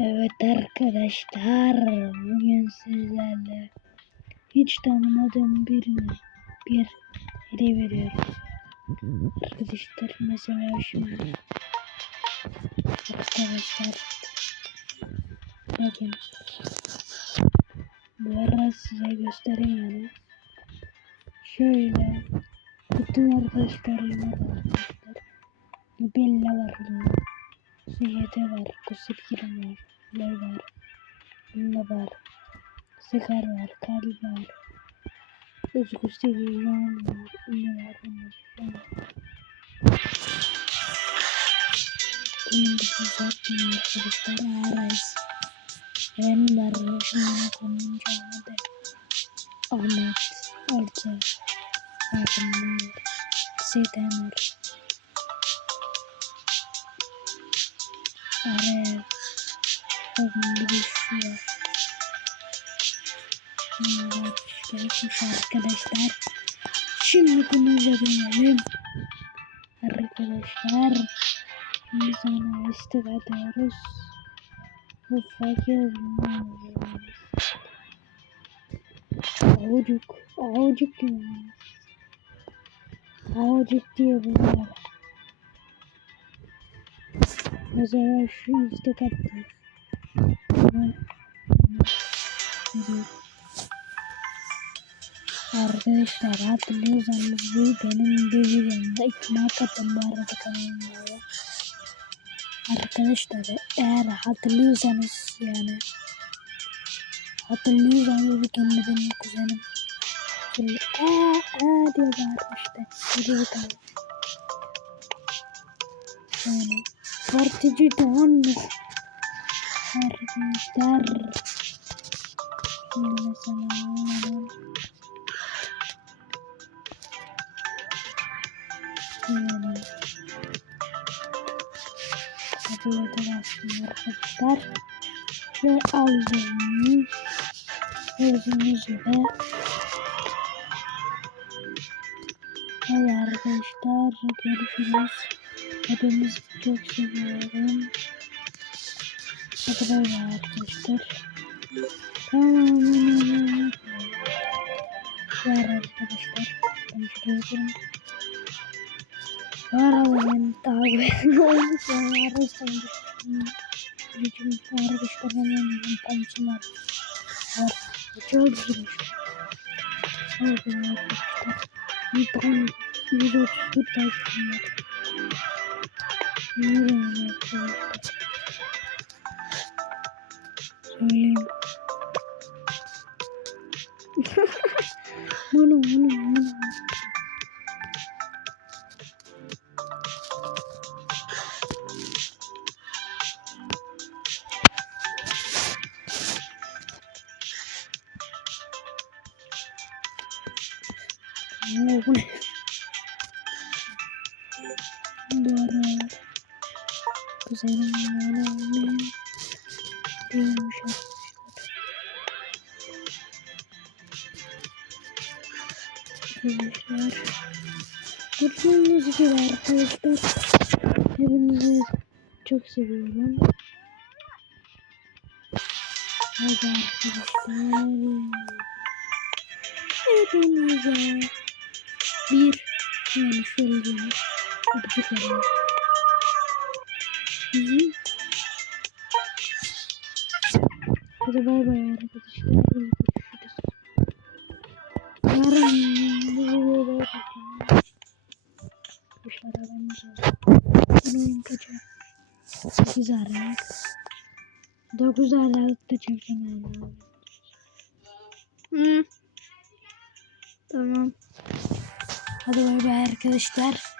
Evet arkadaşlar, bugün sizlerle hiç tanımadığım birine bir hediye veriyorum. Arkadaşlar mesela şimdi arkadaşlar bakın, bu arada size göstereyim yani. Şöyle bütün arkadaşlarıma da arkadaşlar Bella var, CJT var, Kusipkirim var, Ley var, Bunda var, Sekar var, Kalp var, Özgür Seviyen var, Ünlü var, bunlar. Bunun dışında zaten arkadaşlar Aras, Ender, Şimdi konunca Ahmet, Arca, Ademler, Sedemer, Arel, Onun bir şu var. Gerekmiş arkadaşlar. Şimdi konuya dönelim. Arkadaşlar şimdi sana istek atıyoruz. Bu fakir Avucuk gibi. Avucuk diye bunlar. Mesela şu istek attı. Arkadaşlar hatırlıyorsanız bu benim bir videomda ilk attım bu arada kanalımda. Arkadaşlar eğer hatırlıyorsanız yani bu kendi benim kuzenim şimdi diye bağırmıştı. Geri kaldı. Yani partici doğanmış arkadaşlar. Şimdi mesela yani hatırladım aslında arkadaşlar. Ve aldım. Gördüğünüz gibi. Hadi arkadaşlar görüşürüz. Hepinizi çok seviyorum. Hadi bay bay arkadaşlar. Tamam. Var arkadaşlar. Ben şuraya gireyim. Bu arada ben daha güvenli olmuş. Yani arkadaşlar arkadaşlar benim pancım var. Çok güzelmiş. Evet arkadaşlar. Bir tane 134 takipçim var. Ne zaman arkadaşlar? Söyleyeyim. Bunu. Bu ne? Bu ara kuzenim bana diyormuş arkadaşlar. Gördüğünüz gibi arkadaşlar hepinizi çok seviyorum. Hadi arkadaşlar hepinize bir yani şöyle diyeyim. Öpücük verelim. Hadi bay bay arkadaşlar. Görüşürüz. Yarın bu videoda bakacağım. Kuşlara benziyor. Bunun kaçı? 8 aralık. 9 aralıkta çekeceğim yani. Tamam. Hadi bay bay arkadaşlar.